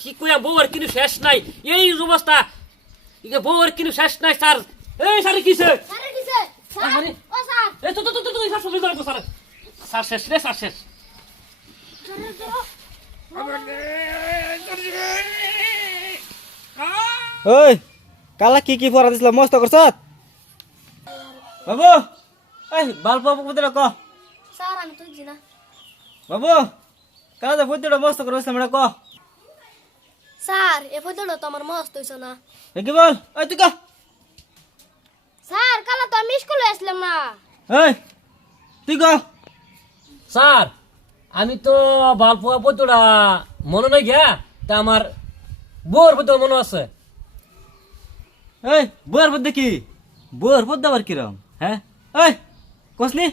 কি কইয়া বউর কিন্তু শেষ নাই এই অবস্থা বউর কিন্তু শেষ নাই স্যার এই স্যার কিছে এই তো স্যার সবজি ধরো স্যার স্যার শেষ রে স্যার শেষ ওই কালা কি পড়া দিছিল মস্ত করছত বাবু এই বাল্প বুদরা ক স্যার আমি তো জিনা বাবু কালা বুদরা মস্ত করছ আমরা ক স্যার এ ফটোটা তো আমার মস্ত হইছে না কি বল ওই তুই ক স্যার কাল তো আমি স্কুলে আসলাম না এই তুই ক স্যার আমি তো বালপোয়া পদ্মটা মনে নাই গিয়া তা আমার বউর পদ্ম মনে আছে এই বউর পদ্ম কি বউর পদ্ম আবার কিরম হ্যাঁ এই কসলি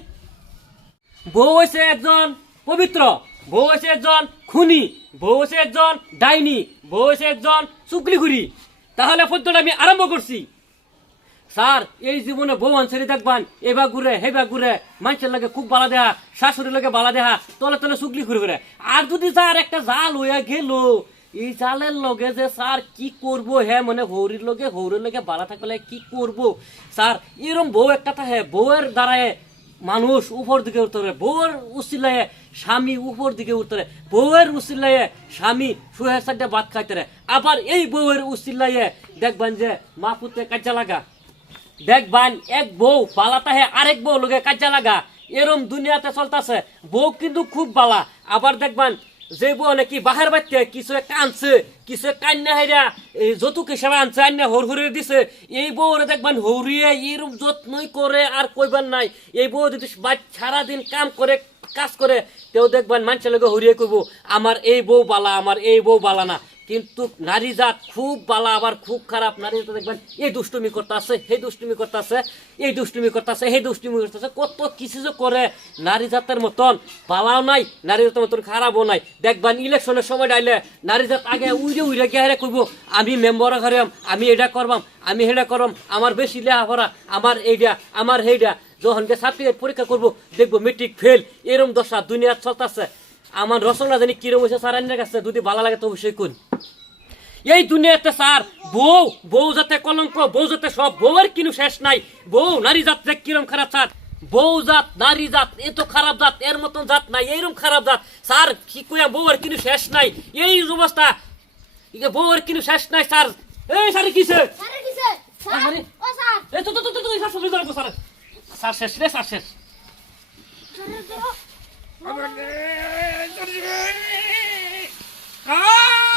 বউ হয়েছে একজন পবিত্র বউ হয়েছে একজন খুনি বউ হয়েছে একজন ডাইনি বউ হয়েছে একজন চুগলিখুরি তাহলে পদ্মটা আমি আরম্ভ করছি স্যার এই জীবনে বউ আনসারি দেখবান এবার ঘুরে হেবা ঘুরে মানুষের লাগে খুব বালা দেহা শাশুড়ির লাগে বালা দেহা তলে তলে চুগলি ঘুরে ঘুরে আর যদি স্যার একটা জাল হইয়া গেল এই জালের লগে যে স্যার কি করব হ্যাঁ মানে হৌরির লগে বালা থাকলে কি করব স্যার এরম বউ একটা থাকে বউয়ের দ্বারায় মানুষ উপর দিকে উঠতে পারে বউয়ের উচিলায় স্বামী উপর দিকে উঠতে পারে বউয়ের উচিলায় স্বামী শুয়ে সাইডে ভাত খাইতে পারে আবার এই বউয়ের উচিলায় দেখবেন যে মা পুতে কাজা লাগা দেখবেন এক বউ বালাটা হে আরেক বউ লোকে কাজা লাগা এরম দুনিয়াতে চলতেছে বউ কিন্তু খুব বালা আবার দেখবেন যে বউ নাকি বাহার বাড়তে কিছু একটা আনছে কিছু একটা আন্না হাইরা এই যৌতুক হিসাবে আনছে আন্না হরহুরে দিছে এই বউরে দেখবেন হৌরিয়ে এরম যত্নই করে আর কইবার নাই এই বউ যদি সারাদিন কাজ করে তেও দেখবেন মানুষের লোকে হরিয়ে কইব আমার এই বউ বালা আমার এই বউ বালা না কিন্তু নারী জাত খুব বালা আবার খুব খারাপ নারী জাত দেখবেন এই দুষ্টুমি করতে আছে সেই দুষ্টুমি করতে আছে এই দুষ্টুমি করতে আছে সেই দুষ্টুমি করতে আছে কত কিছু যে করে নারী জাতের মতন বালাও নাই নারী জাতের মতন খারাপও নাই দেখবেন ইলেকশনের সময় ডাইলে নারী জাত আগে উইরে গিয়ে কইব আমি মেম্বার ঘরে আমি এটা করবাম আমি সেটা করম আমার বেশি লেখাপড়া আমার এইটা আমার সেইটা যখন সার্টিফিকেট পরীক্ষা করবো দেখবো মেট্রিক ফেল এরম দশা দুনিয়া চলতেছে আমার রচনা জানি কিরম হয়েছে স্যার আন্নার কাছে যদি ভালো লাগে তো অবশ্যই কোন এই দুনিয়াতে স্যার বউ যাতে কলঙ্ক বউ যাতে সব বউয়ের কিনু শেষ নাই বউ নারী জাত যে কিরম খারাপ স্যার বউ জাত নারী জাত এত খারাপ জাত এর মতন জাত নাই এইরকম খারাপ জাত স্যার কি কইয়া বউয়ের কিনু শেষ নাই এই অবস্থা বউয়ের কিনু শেষ নাই স্যার এই স্যার কিছে এই তো স্যার সবজি ধরো স্যার স্যার শেষ রে স্যার শেষ Ah!